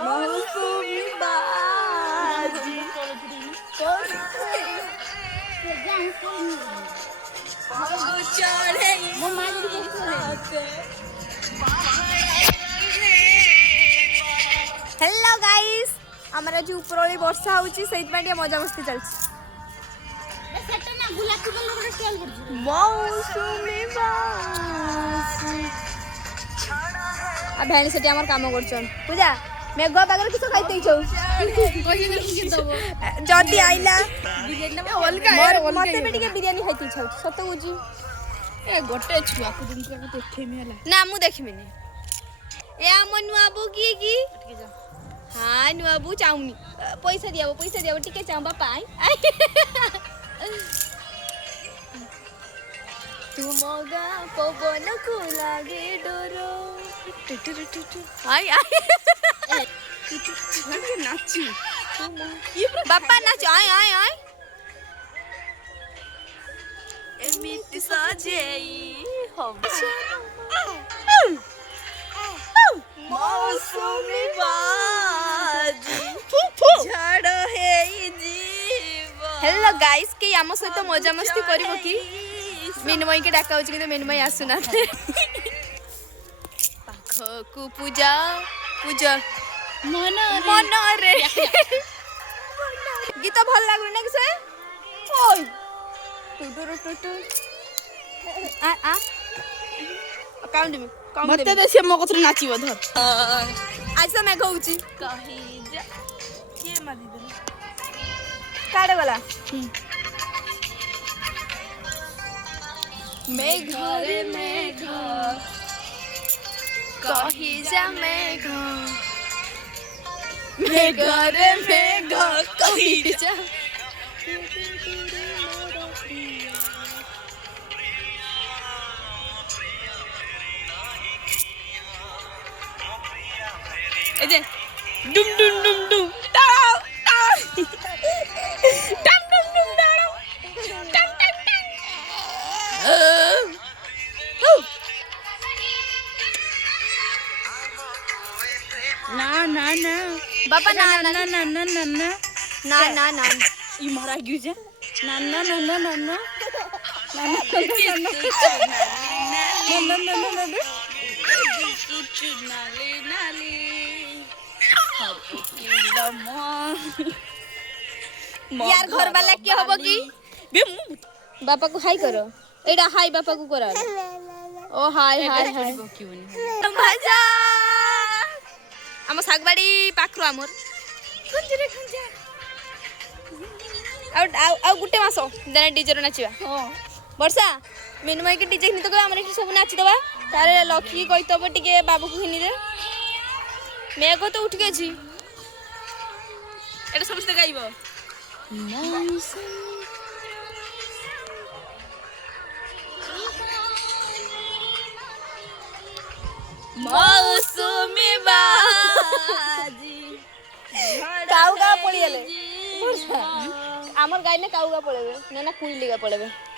मौसमी बाजी चढ़े हेलो गाइस आमर आज उपरली वर्षा होची सेइतमाटिया मजा मस्ती चलछि सेटा ना गुलाबी कलर रे टेल पड़छ मौसमी बाजी आ भैणी सेठी हमर काम करछन पूजा मेघ बागर किछ खाइते छौ कहि कि दबो जदी आइला बिरियानी में हल्का मते में टिके बिरयानी खाइते छौ सत बुझी ए गोटे छुआ को दिन को देखेमी हला ना मु देखिमिनी ए हम नुआ बु की हां नुआ बु चाउनी पैसा दियाबो टिके चाउ बापा तू मगा पवन को लागे डरो आई नाची बापा नाच आई एमिति सजेई हम मौसमी बाजी झड़ हे जीव हेलो गाइस के आम सहित मजा मस्ती करबो की मिनमय के डाका होची कि मिनमय आसुना पाखकु पूजा मन रे गीत भल लागु ना कि से ओय टुटुरु आ काउंट में मते तो से मो कथरे नाचिबो धर आज से मैं कहूची कहि जा के मारी दे काड़े वाला मेघ रे मेघ कहि जा मेघ रे मेघ कहि जा ए जे डुम डुम डुम डुम टाओ टाओ डम डम डम डाओ टम टम टम ना बापा ना ना ना ना ना ना ना ना ना ना ई मारा गयु जे ना ना ना ना ना ना यार घर वाला के होबो की बापा को हाय करो एडा हाय बापा को करा ओ हाय हाय हाय भाजा हम सागबाड़ी पाखरो हमर खंजरे खंजा आ गुटे मासो देना डीजे रो नाचिबा हां वर्षा मिनमय के डीजे नि तो हमर एठी सब नाचि दबा तारे लखी कहितबो टिके बाबू को हिनी दे मेघ तो उठ गेछि एटा समस्त गाइबो मौसमी बाजी काउगा पळियले हमर गाय ने काउगा पळेबे ना ना कुइलिगा पळेबे